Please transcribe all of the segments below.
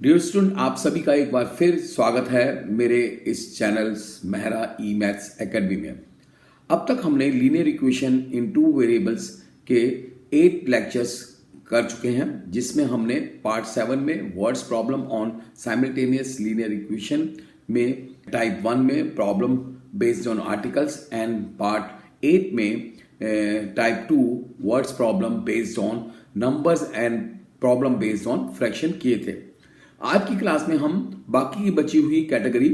Dear student, आप सभी का एक बार फिर स्वागत है मेरे इस चैनल मेहरा ई मैथ्स एकेडमी में। अब तक हमने linear equation in two variables के 8 लेक्चर्स कर चुके हैं, जिसमें हमने पार्ट 7 में words problem on simultaneous linear equation में, टाइप 1 में problem based on articles and part 8 में type 2 words problem based on numbers and problem based on fraction किए थे। आज की क्लास में हम बाकी की बची हुई कैटेगरी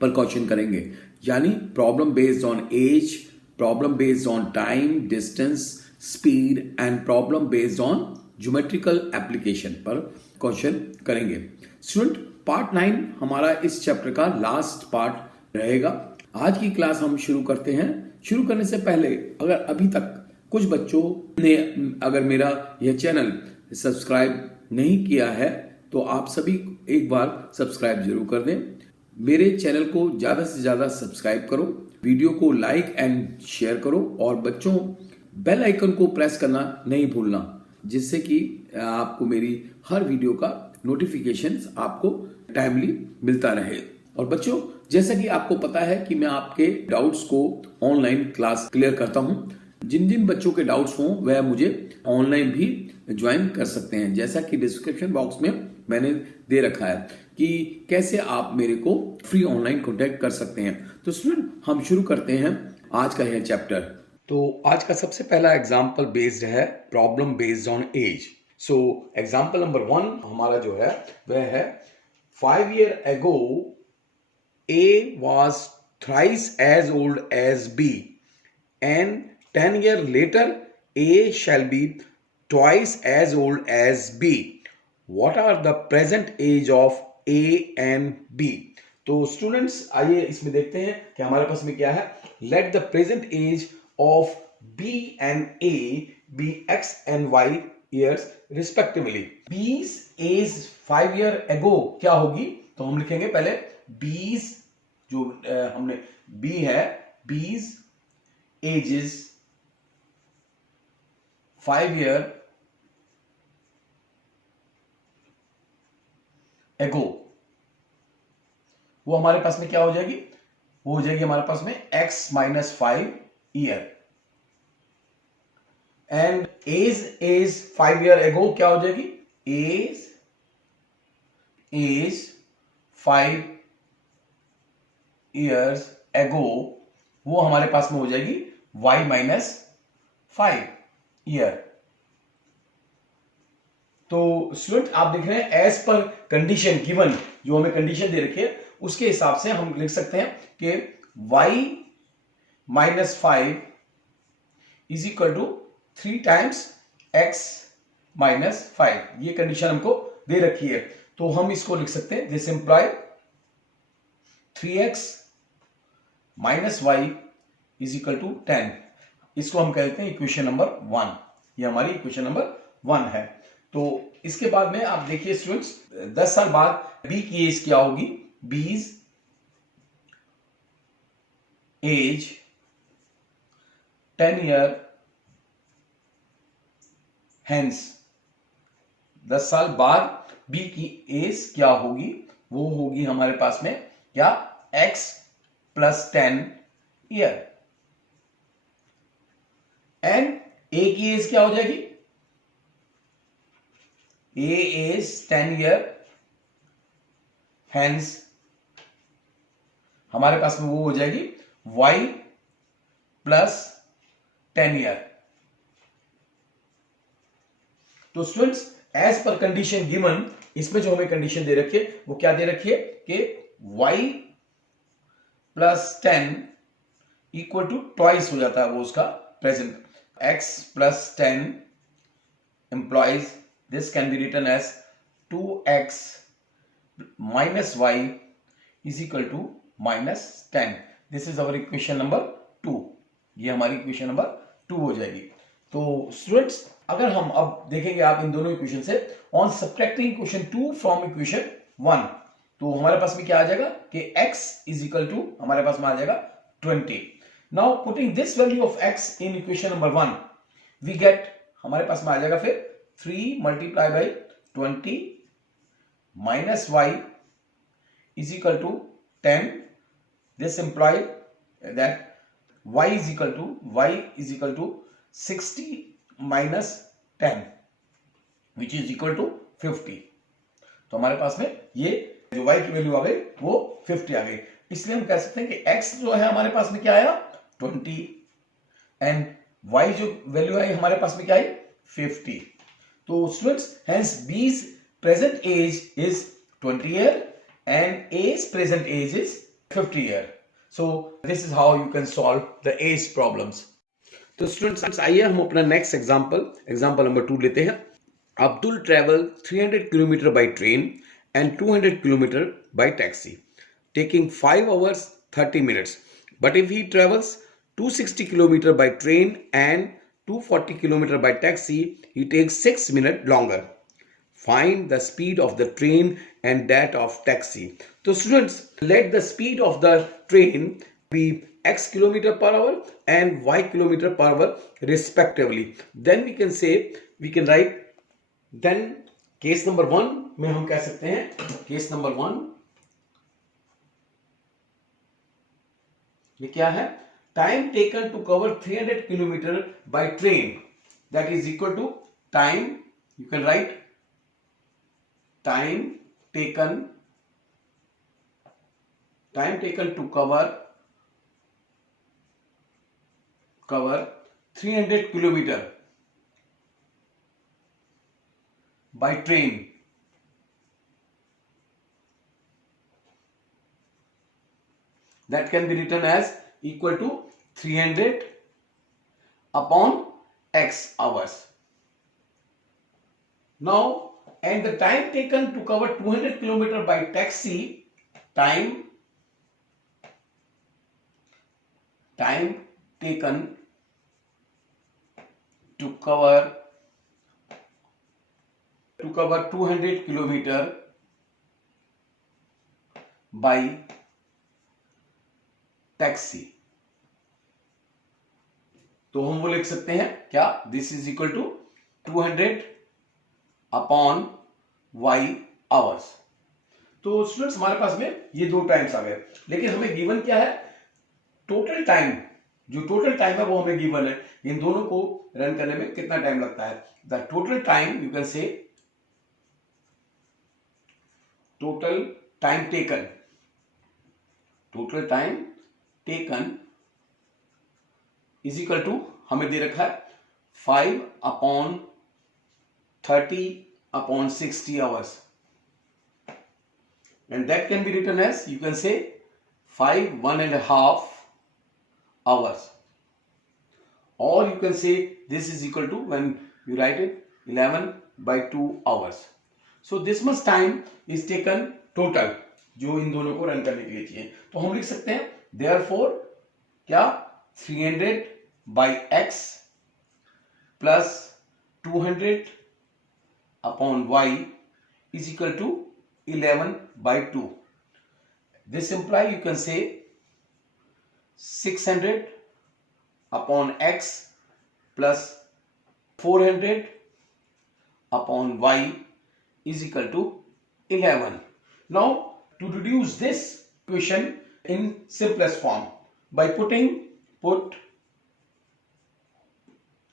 पर क्वेश्चन करेंगे, यानी problem based on age, problem based on time, distance, speed and problem based on geometrical application पर क्वेश्चन करेंगे। स्टूडेंट, पार्ट 9 हमारा इस चैप्टर का लास्ट पार्ट रहेगा। आज की क्लास हम शुरू करते हैं। शुरू करने से पहले अगर अभी तक कुछ बच्चों ने अगर मेरा यह चैनल सब्सक्राइब नहीं किया है तो आप सभी एक बार सब्सक्राइब जरूर कर दें। मेरे चैनल को ज्यादा से ज्यादा सब्सक्राइब करो, वीडियो को लाइक एंड शेयर करो और बच्चों बेल आइकन को प्रेस करना नहीं भूलना, जिससे कि आपको मेरी हर वीडियो का नोटिफिकेशन आपको टाइमली मिलता रहे। और बच्चों, जैसा कि आपको पता है कि मैं आपके डाउट्स को ऑनलाइन क्लास क्लियर करता हूं। जिन जिन बच्चों के डाउट्स हों वह मुझे ऑनलाइन भी ज्वाइन कर सकते हैं, जैसा कि डिस्क्रिप्शन बॉक्स में मैंने दे रखा है कि कैसे आप मेरे को फ्री ऑनलाइन कांटेक्ट कर सकते हैं। तो स्टूडेंट, हम शुरू करते हैं आज का यह चैप्टर। तो आज का सबसे पहला एग्जाम्पल बेस्ड है problem based on age. So example number 1 हमारा जो है वह है 5 years ago A was thrice as old as B and 10 years later A shall be twice as old as B. What are the present age of A and B? तो students, आइए इसमें देखते हैं कि हमारे पास में क्या है। Let the present age of B and A be X and Y years respectively. B's age 5 years ago क्या होगी? तो हम लिखेंगे पहले B's जो हमने B है, B's ages 5 years ago, वो हमारे पास में क्या हो जाएगी? वो हो जाएगी हमारे पास में x - 5 year. And age 5 years ago क्या हो जाएगी? एज 5 years ago वो हमारे पास में हो जाएगी y - 5 ईयर। तो स्टूडेंट, आप देख रहे हैं एज पर कंडीशन गिवन, जो हमें कंडीशन दे रखी है उसके हिसाब से हम लिख सकते हैं कि y - 5 is equal to 3 times x - 5। ये कंडीशन हमको दे रखी है, तो हम इसको लिख सकते हैं this imply 3x - y is equal to 10। इसको हम कहते हैं इक्वेशन नंबर 1। ये हमारी इक्वेशन नंबर 1 है। तो इसके बाद में आप देखिए स्टूडेंट्स, 10 साल बाद बी की एज क्या होगी? बीज एज 10 years हेंस। 10 साल बाद बी की एज क्या होगी? वो होगी हमारे पास में क्या? x + 10 years। एंड ए की एज क्या हो जाएगी? A is 10 years hence हमारे पास में वो हो जाएगी y + 10 years। तो स्टूडेंट्स, एज पर कंडीशन गिवन, इसमें जो हमें कंडीशन दे रखी है वो क्या दे रखी है कि y + 10 इक्वल टू ट्वाइस हो जाता है वो उसका present. x + 10 implies this can be written as 2x - y is equal to -10. This is our equation number 2. ये हमारी इक्वेशन नंबर 2 हो जाएगी। तो स्टूडेंट्स, अगर हम अब देखेंगे आप इन दोनों इक्वेशन से, on subtracting equation 2 from equation 1, तो हमारे पास में क्या आ जाएगा कि x इज इक्वल टू हमारे पास में आ जाएगा 20। Now putting this value of x in equation number 1, we get, हमारे पास में आ जाएगा फिर 3 × 20 minus y is equal to 10. This implies that y is equal to 60 minus 10 which is equal to 50. तो हमारे पास में ये जो y की वैल्यू आ गई वो 50 आ गई, इसलिए हम कह सकते हैं कि x जो है हमारे पास में क्या आया 20 एंड y जो वैल्यू आई हमारे पास में क्या आई 50. तो students hence b's present age is 20 year and a's present age is 50 year. So this is how you can solve the age problems. तो स्टूडेंट्स आइए हम अपना नेक्स्ट एग्जांपल नंबर 2 लेते हैं. Abdul traveled 300 km by train and 200 km by taxi, taking 5 hours 30 minutes. But if he travels 260 km by train and 240 km by taxi, he takes 6 minutes longer. Find the speed of the train and that of taxi. So students, let the speed of the train be x km per hour and y km per hour respectively. Then we can write. Then case number 1 में हम कह सकते हैं case number 1 ये क्या है, time taken to cover 300 kilometre by train that is equal to time, you can write time taken to cover 300 kilometre by train that can be written as equal to 300 upon x hours. Now and the time taken to cover 200 km by taxi, time taken to cover 200 kilometre by taxi. तो हम वो लिख सकते हैं क्या, this is equal to 200 upon y hours. तो students हमारे पास में ये दो टाइम्स आ गए, लेकिन हमें गिवन क्या है, टोटल टाइम. जो टोटल टाइम है वो हमें गिवन है, इन दोनों को रन करने में कितना टाइम लगता है. The total time you can से total time taken is equal to हमें दे रखा है 5 upon 30 upon 60 hours and that can be written as, you can say 1.5 hours, or you can say this is equal to, when you write it, 11/2 hours. So this much time is taken total जो इन दोनों को run करने के लिए चाहिए. तो हम लिख सकते हैं therefore क्या 300 by x plus 200 upon y is equal to 11/2. This implies, you can say 600 upon x plus 400 upon y is equal to 11. Now to reduce this equation in simplest form by put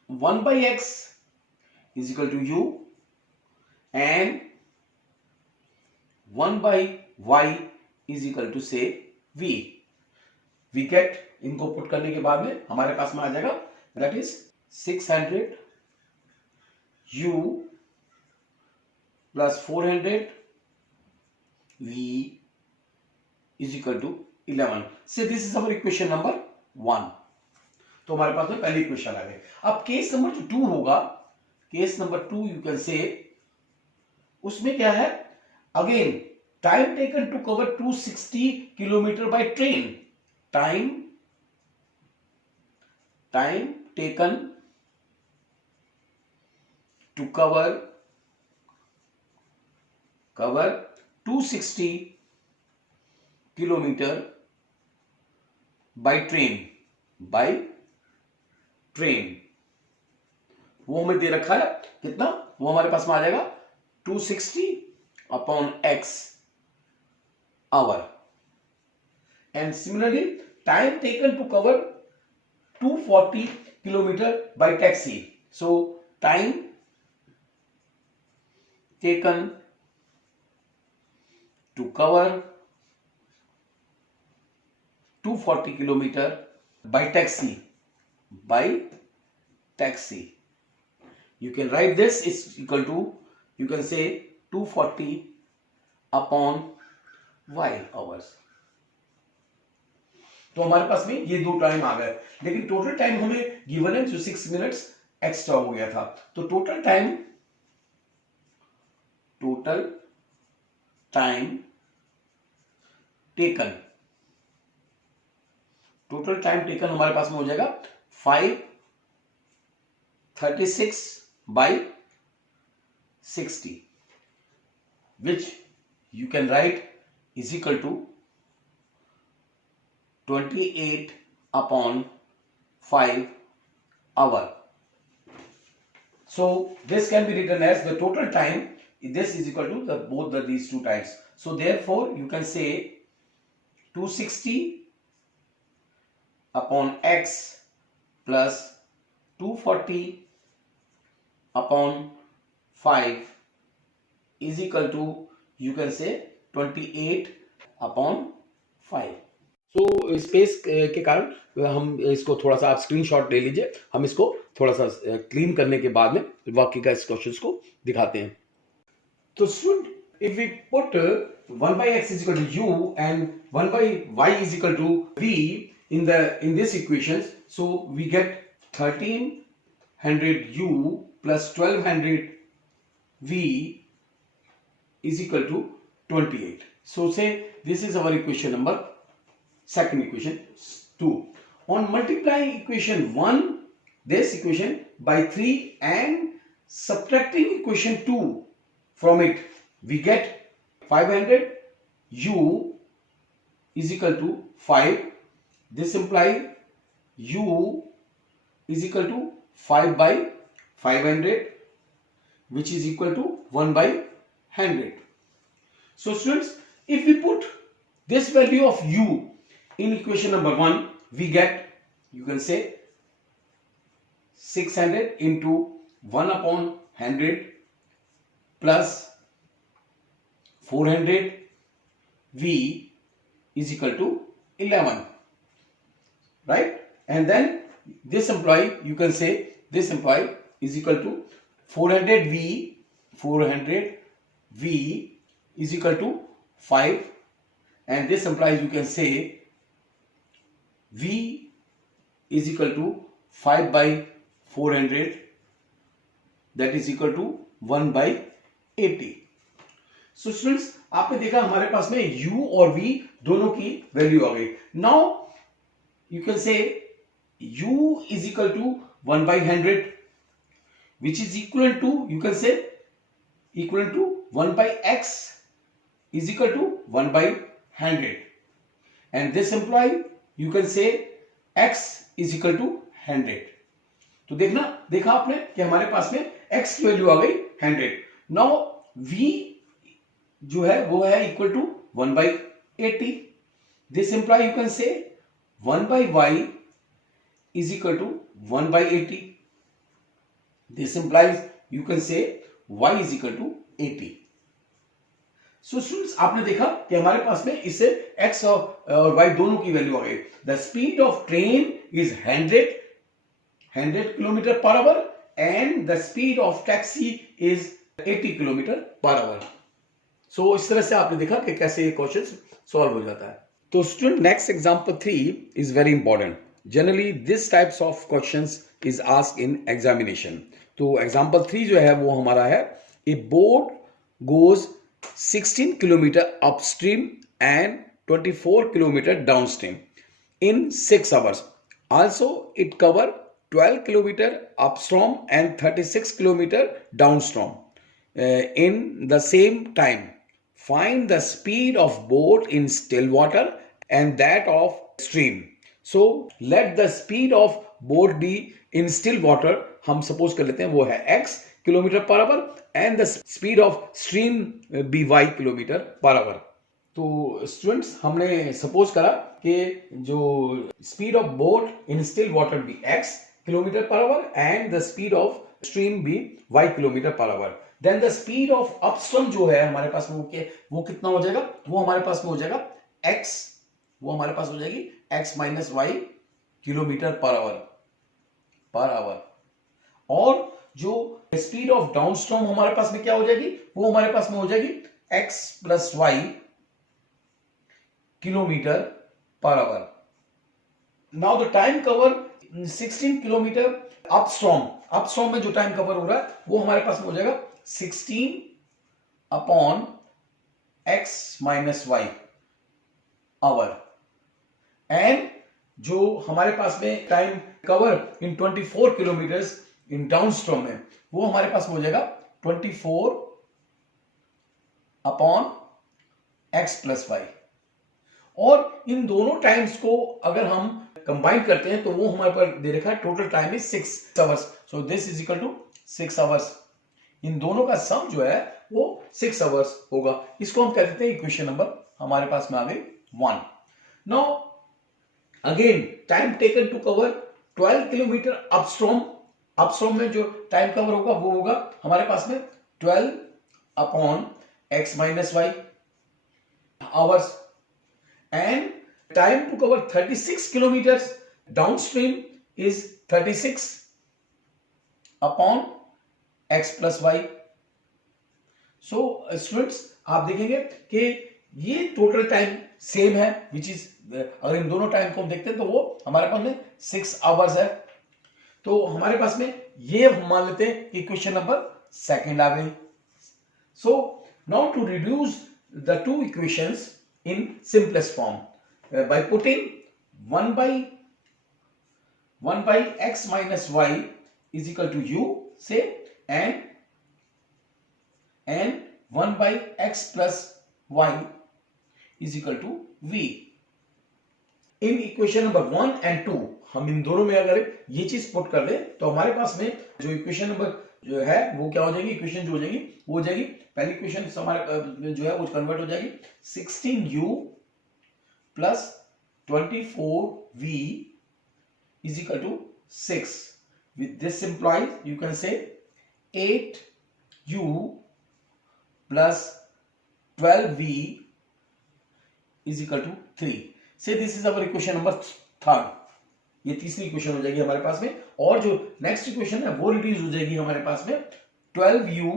1 by x is equal to u and 1 by y is equal to say v. We get, इनको put करने के बाद में हमारे पास में आ जाएगा that is 600 u plus 400 v is equal to 11. So this is our equation number 1. तो हमारे पास में पहली इक्वेशन आ गई. अब केस नंबर जो 2 होगा, केस नंबर 2 यू कैन से, उसमें क्या है, again time taken to cover 260 kilometre by train. Time taken to cover 260 kilometre by train. वो हमें दे रखा है कितना, वो हमारे पास में आ जाएगा 260 upon x hour. And similarly, time taken to cover 240 kilometer by taxi. So time taken to cover 240 kilometer by taxi. You can write this is equal to, you can say 240 upon y hours. तो हमारे पास में ये दो time आ गए, लेकिन total time हमें given है जो 6 मिनट्स एक्स्ट्रा हो गया था. तो टोटल टाइम टेकन हमारे पास में हो जाएगा 536 by 60, which you can write is equal to 28 upon 5 hour. So this can be written as the total time. This is equal to these two times. So therefore you can say 260 upon x plus 240 upon 5 is equal to, you can say 28 upon 5. तो space के कारण हम इसको थोड़ा सा, आप screenshot ले लीजिए, हम इसको थोड़ा सा क्लीन करने के बाद में वाक्य का इस क्वेश्चन को दिखाते हैं. तो student, if we put 1 by x is equal to u and 1 by y is equal to v in this equation, so we get 1300 u plus 1200 v is equal to 28. So say this is our equation number, second equation 2. On multiplying equation 1, this equation, by 3 and subtracting equation 2 from it, we get 500 u is equal to 5. This implies u is equal to 5 by 500, which is equal to 1 by 100. So students, if we put this value of u in equation number 1, we get, you can say 600 into 1 upon 100 plus 400 v is equal to 11, right? And then this employee, you can say this employee is equal to 400 v is equal to 5, and this implies, you can say v is equal to 5 by 400, that is equal to 1 by 80. So students, आपने देखा हमारे पास में u और v दोनों की value आ गई. Now you can say u is equal to 1 by 100, which is equal to, you can say equal to 1 by x is equal to 1 by 100, and this implies, you can say x is equal to 100. तो देखा आपने कि हमारे पास में x की value आ गई 100. Now v जो है वो है equal to 1 by 80. This imply, you can say 1 by y is equal to 1 by 80. This implies, you can say y is equal to 80. So students, आपने देखा कि हमारे पास में इससे x और y दोनों की वैल्यू आ गई. The speed of train is 100 kilometre per hour and the speed of taxi is 80 kilometre per our. So इस तरह से आपने देखा कि कैसे ये क्वेश्चन सॉल्व हो जाता है. तो student, next example 3 is very important. Generally this types of questions is asked in examination. तो एग्जांपल 3 जो है वो हमारा है, ए boat goes 16 kilometer upstream and 24 kilometer downstream in 6 hours. Also, it covered 12 kilometer upstream and 36 kilometer downstream in the same time. Find the speed of boat in still water and that of stream. So, let the speed of boat be in still water. हम suppose कर लेते हैं वो है x kilometre per hour and the speed of stream be y kilometre per hour. तो students हमने suppose करा कि जो speed of boat in still water be x kilometre per hour and the speed of stream भी y kilometre per hour, then the speed of upstream जो है हमारे पास में वो कितना हो जाएगा, वो हमारे पास में हो जाएगा x, वो हमारे पास हो जाएगी x minus y kilometre per hour. और जो स्पीड ऑफ डाउनस्ट्रीम हमारे पास में क्या हो जाएगी, वो हमारे पास में हो जाएगी x plus y kilometre per hour. Now the time cover 16 kilometre upstream में जो टाइम कवर हो रहा है वो हमारे पास में हो जाएगा 16 upon x minus y hour, and जो हमारे पास में time cover in 24 kilometres in downstream में वो हमारे पास में हो जाएगा 24 अपॉन x प्लस वाई। और इन दोनों टाइम्स को अगर हम कंबाइन करते हैं तो वो हमारे पर दे रखा है total time is 6 hours, so this is equal to 6 hours. इन दोनों का सम जो है वो 6 आवर्स होगा। इसको हम कह देते हैं इक्वेशन नंबर हमारे पास में आ गई 1। Now again time taken to cover 12 kilometre upstream में जो टाइम कवर होगा वो होगा हमारे पास में 12 upon x minus y hours, and time to cover 36 kilometers downstream is 36 upon x plus y। so students आप देखेंगे कि ये टोटल टाइम सेम है, विच इज अगर इन दोनों टाइम को हम देखते हैं तो वो हमारे पास में 6 आवर्स है। तो हमारे पास में ये हम मान लेते हैं कि क्वेश्चन नंबर 2 आ गई। So now to reduce the two equations in simplest form by putting 1 by x minus y is equal to u say and 1 by x plus y is equal to v। In equation number 1 and 2 हम इन दोनों में अगर ये चीज put कर दें तो हमारे पास में जो इक्वेशन नंबर जो है वो क्या हो जाएगी, इक्वेशन जो हो जाएगी वो हो जाएगी, पहली इक्वेशन हमारे जो है वो कन्वर्ट हो जाएगी 16u plus 24v is equal to 6। With this implies you can say 8u plus 12v is equal to 3। Say this is our equation number 3। ये तीसरी इक्वेशन हो जाएगी हमारे पास में, और जो नेक्स्ट इक्वेशन है वो रिड्यूस हो जाएगी हमारे पास में 12u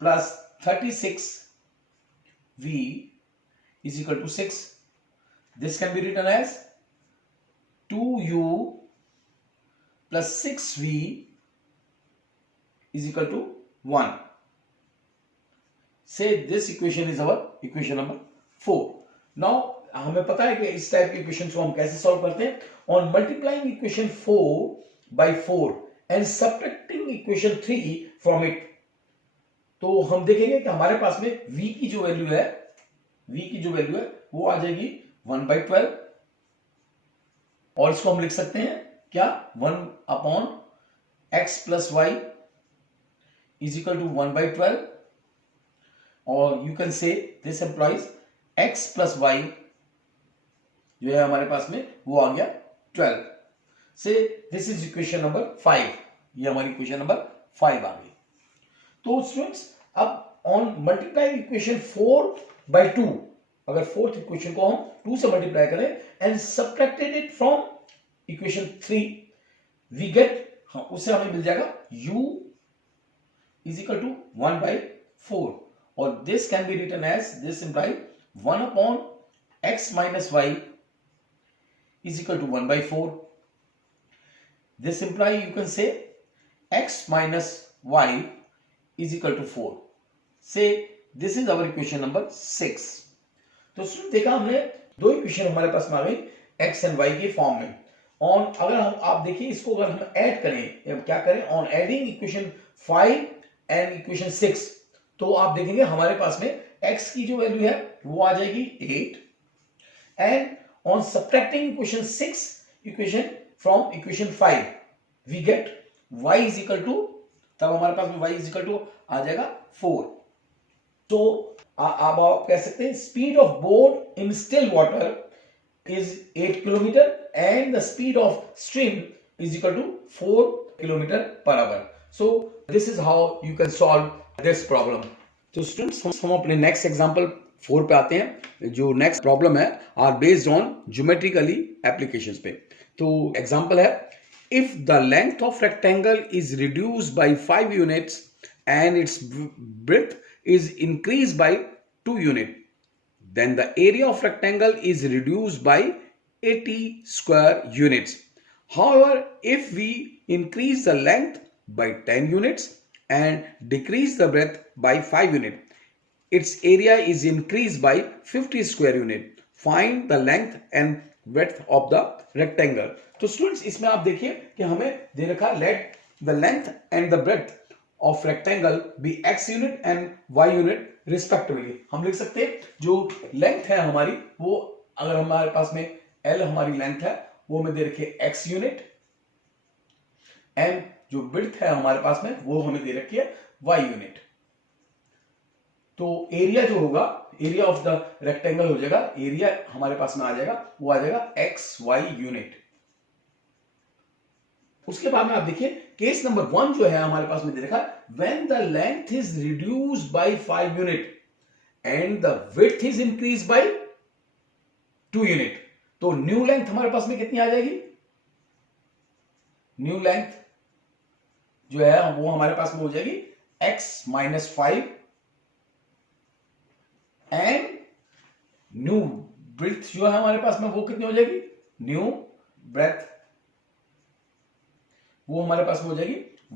plus 36v is equal to 6. This can be written as 2u plus 6v is equal to 1. Say this equation is our equation number 4. Now हमें पता है कि इस टाइप के इक्वेशंस को हम कैसे सॉल्व करते हैं। On multiplying equation 4 by 4 and subtracting equation 3 from it, तो हम देखेंगे कि हमारे पास में v की जो वैल्यू है वो आ जाएगी 1 by 12, और इसको हम लिख सकते हैं क्या 1 upon x plus y is equal to 1 by 12, और you can say this implies x plus y जो है हमारे पास में वो आ गया 12। से दिस इज इक्वेशन नंबर 5। ये हमारी इक्वेशन नंबर 5 आ गई। तो स्टूडेंट्स अब ऑन मल्टीप्लाई इक्वेशन 4 by 2, अगर फोर्थ इक्वेशन को हम 2 से मल्टीप्लाई करें and subtracted it from equation 3 we get, उससे हमें मिल जाएगा u is equal to 1 by 4, और this can be written as this imply 1 upon x minus y is equal to 1 by 4. This imply you can say x minus y is equal to 4. Say this is our equation number 6. तो देखा हमने दो equation हमारे पास में आ गई x and y के फॉर्म में। ऑन अगर हम आप देखिए इसको अगर हम ऐड करें, क्या करें, on adding equation 5 and equation 6, तो आप देखेंगे हमारे पास में x की जो वैल्यू है वो आ जाएगी 8, and on subtracting equation 6 equation from equation 5 we get y is equal to तब हमारे पास में y इजिकल टू आ जाएगा 4। तो अब आप कह सकते हैं speed of boat in still water is 8 kilometre and the speed of stream is equal to 4 kilometre per hour. So this is how you can solve this problem. तो students हम अपने नेक्स्ट एग्जांपल 4 पे आते हैं। जो next problem है are based on geometrically applications पे। तो एग्जांपल है, if the length of rectangle is reduced by 5 units and its breadth is increased by 2 unit, then the area of rectangle is reduced by 80 square units. However, if we increase the length by 10 units and decrease the breadth by 5 units, its area is increased by 50 square unit. Find the length and breadth of the rectangle. तो students इसमें आप देखिए कि हमें दे रखा let the length and the breadth of rectangle be x unit and y unit respectively। हम लिख सकते हैं जो लेंथ है हमारी, वो अगर हमारे पास में l हमारी लेंथ है वो हमें दे रखी है x यूनिट, एंड जो विड्थ है हमारे पास में वो हमें दे रखी है y यूनिट। तो एरिया जो होगा, एरिया ऑफ द रेक्टेंगल हो जाएगा, एरिया हमारे पास में आ जाएगा, वो आ जाएगा एक्स वाई यूनिट। उसके बाद में आप देखिए केस नंबर 1 जो है हमारे पास में दे रखा है, when the length is reduced by 5 unit and the width is increase by 2 unit. तो न्यू लेंथ हमारे पास में कितनी आ जाएगी? न्यू लेंथ जो है वो हमारे पास में हो जाएगी x minus 5 and new breadth जो है हमारे पास में वो कितनी हो जाएगी? न्यू ब्रेथ वो हमारे पास में हो जाएगी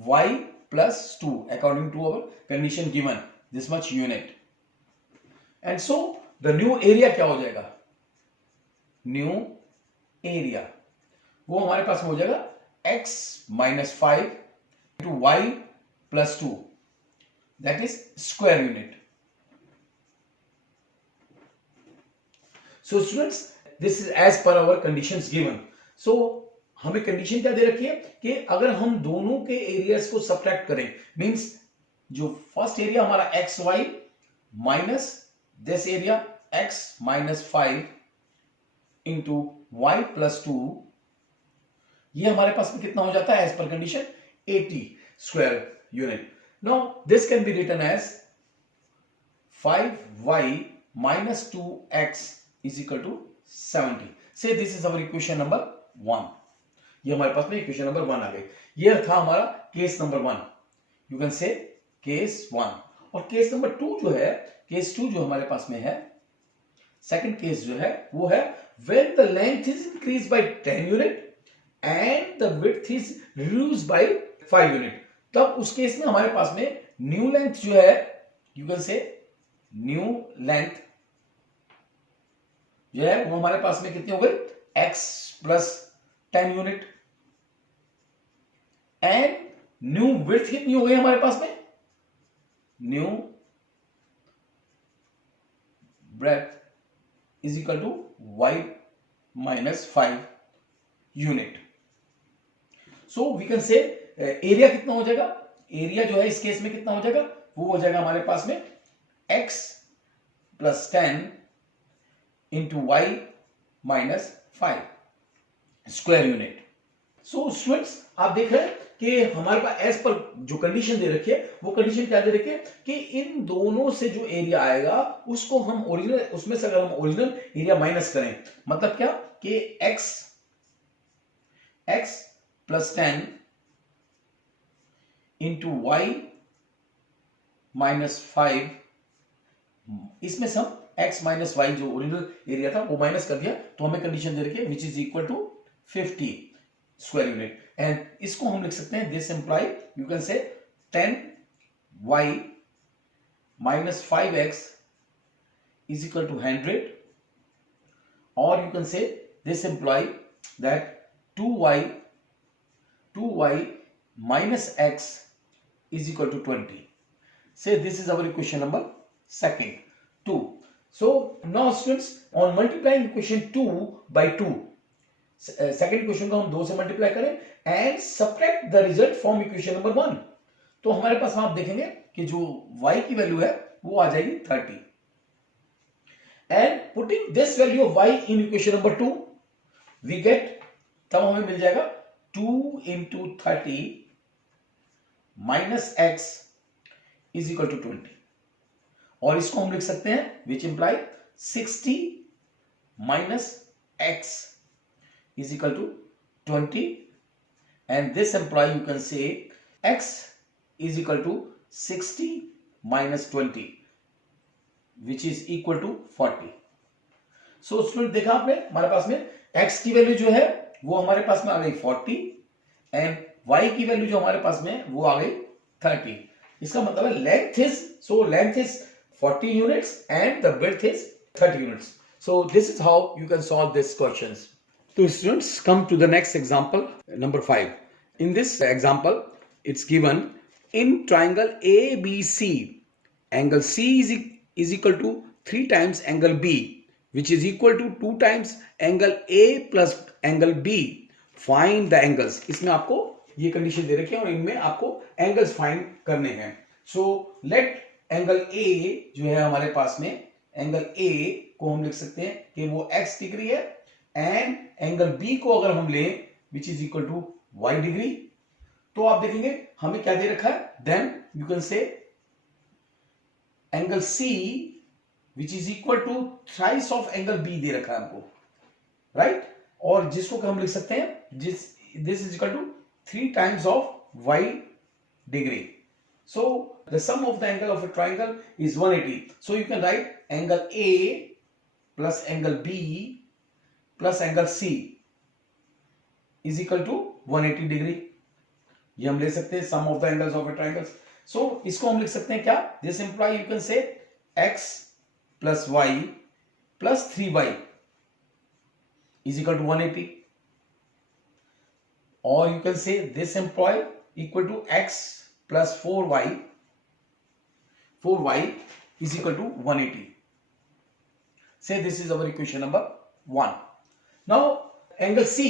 y plus 2 according to our condition given this much unit. And so the new area क्या हो जाएगा? न्यू एरिया वो हमारे पास में हो जाएगा x minus 5 into Y plus 2 that is square unit. So students this is as per our conditions given. So हमें कंडीशन क्या दे रखी है कि अगर हम दोनों के एरियाज को सब्ट्रैक्ट करें, मींस जो फर्स्ट एरिया हमारा x y minus this area x minus 5 into Y plus 2, ये हमारे पास में कितना हो जाता है एज पर condition? 80 square unit. Now this can be written as 5y minus 2x is equal to 70. Say this is our equation number 1. ये हमारे पास में इक्वेशन नंबर 1 आ गई। ये था हमारा केस नंबर 1, यू कैन से केस 1। और केस नंबर 2 जो है, केस 2 जो हमारे पास में है, सेकंड केस जो है वो है when the length is increased by 10 unit and the width is reduced by 5 unit। तब उस केस में हमारे पास में न्यू लेंथ जो है, यू कैन से न्यू लेंथ जो है वो हमारे पास में कितनी हो गई? x plus 10 unit and new width कितनी हो गई हमारे पास में? New breadth is equal to y minus 5 unit. So we can say area कितना हो जाएगा? एरिया जो है इस केस में कितना हो जाएगा? वो हो जाएगा हमारे पास में x plus 10 into y minus 5 square unit. So students आप देख रहे हैं कि हमारे पास एज पर जो कंडीशन दे रखी है वो कंडीशन क्या दे रखी है कि इन दोनों से जो एरिया आएगा उसको हम ओरिजिनल, उसमें से अगर हम ओरिजिनल एरिया माइनस करें, मतलब क्या कि x plus 10 into y minus 5, इसमें से हम x माइनस वाई जो ओरिजिनल एरिया था वो माइनस कर दिया, तो हमें कंडीशन दे रखी है which is equal to 50 square unit. And इसको हम लिख सकते हैं दिस इंप्लाई यू कैन से 10y minus 5x is equal to 100, और you can say this imply that 2y minus x is equal to 20. Say this is our equation number 2. So now students, on multiplying equation 2 by 2, second equation को हम 2 से multiply करें and subtract the result from equation number 1. तो हमारे पास आप देखेंगे कि जो y की वैल्यू है वो आ जाएगी 30 and putting this value of y in equation number 2 we get, तब हमें मिल जाएगा 2 into 30 minus x is equal to 20 और इसको हम लिख सकते हैं which imply 60 minus x is equal to 20 and this imply you can say x is equal to 60 minus 20 which is equal to 40. So student देखा आपने हमारे पास में x की वैल्यू जो है वो हमारे पास में आ गई 40 एंड y की वैल्यू जो हमारे पास में वो आ गई 30. इसका मतलब है length is 40 units and the width is 30 units. So this is how you can solve this questions. तो students come to the next example number 5. In this example it's given in triangle ABC angle C is equal to 3 times angle B which is equal to 2 times angle A plus angle B. Find the angles. इसमें आपको ये condition दे रखी है और इनमें आपको angles find करने हैं. सो लेट एंगल A जो है हमारे पास में, एंगल A को हम लिख सकते हैं कि वो x डिग्री है एंड एंगल B को अगर हम लें which is equal to y degree, तो आप देखेंगे हमें क्या दे रखा है. Then you can say angle C which is equal to thrice of angle B दे रखा है हमको, राइट और जिसको हम लिख सकते हैं this is equal to 3 times of y degree. So the sum of the angle of a triangle is 180. So you can write angle A plus angle B plus angle C is equal to 180 degree. ये हम ले सकते हैं sum of the angles of a triangle. So इसको हम लिख सकते हैं क्या? This imply you can say x plus y plus 3y is equal to 180. Or you can say this imply equal to x plus 4y is equal to 180. Say this is our equation number 1. Now angle C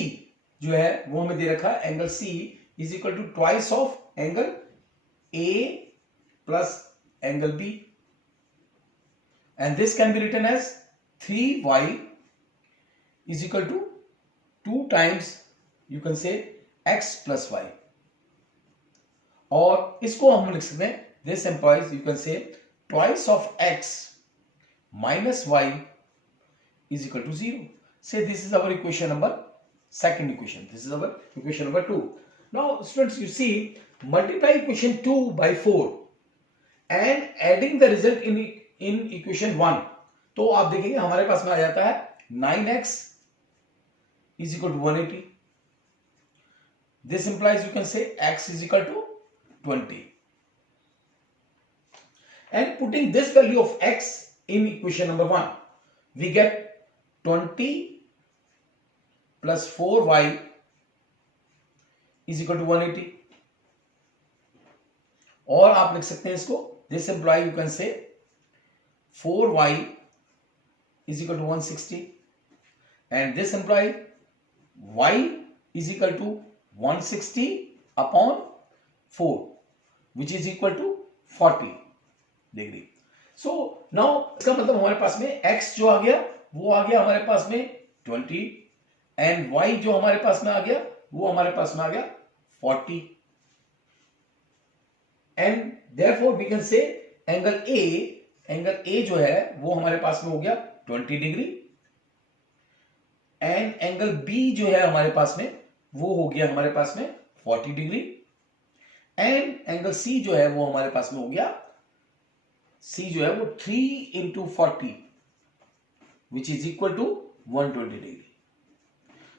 जो है वो हमें दे रखा है, angle C is equal to twice of angle A plus angle B and this can be written as 3y is equal to 2 times you can say x plus y. और इसको हम लिख सकते हैं this implies you can say twice of x minus y is equal to 0. Say this is our equation number second equation. This is our equation number 2. Now students you see multiply equation 2 by 4 and adding the result in equation 1. तो आप देखेंगे हमारे पास में आ जाता है 9x is equal to 180. This implies you can say x is equal to 20. And putting this value of x in equation number 1, we get 20 plus 4y is equal to 180. और आप लिख सकते हैं इसको this imply you can say 4y is equal to 160 and this imply y is equal to 160 upon 4 which is equal to 40 degree. So now इसका मतलब हमारे पास में x जो आ गया वो आ गया हमारे पास में 20 and y जो हमारे पास में आ गया वो हमारे पास में आ गया 40 and therefore we can say angle A जो है वो हमारे पास में हो गया 20 डिग्री एंड एंगल B जो है हमारे पास में वो हो गया हमारे पास में 40 डिग्री एंड एंगल C जो है वो हमारे पास में हो गया, C जो है वो 3 into 40 which is equal to 120 degree.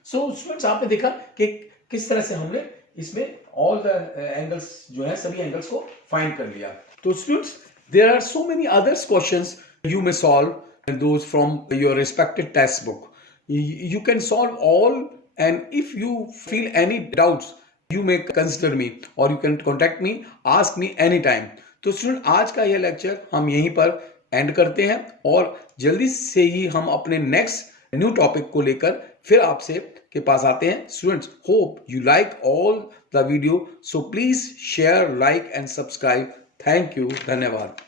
So students आपने देखा कि किस तरह से हमने इसमें ऑल द एंगल्स जो है सभी एंगल्स को फाइंड कर लिया. तो students there are so many others questions you may solve those from your respected text book. You can solve all and if you feel any doubts you may consider me or you can contact me, ask me anytime. तो student आज का यह lecture हम यहीं पर and करते हैं और जल्दी से ही हम अपने नेक्स्ट न्यू टॉपिक को लेकर फिर आपसे के पास आते हैं। Students, hope you like all the video, so please share, like and subscribe. Thank you, धन्यवाद।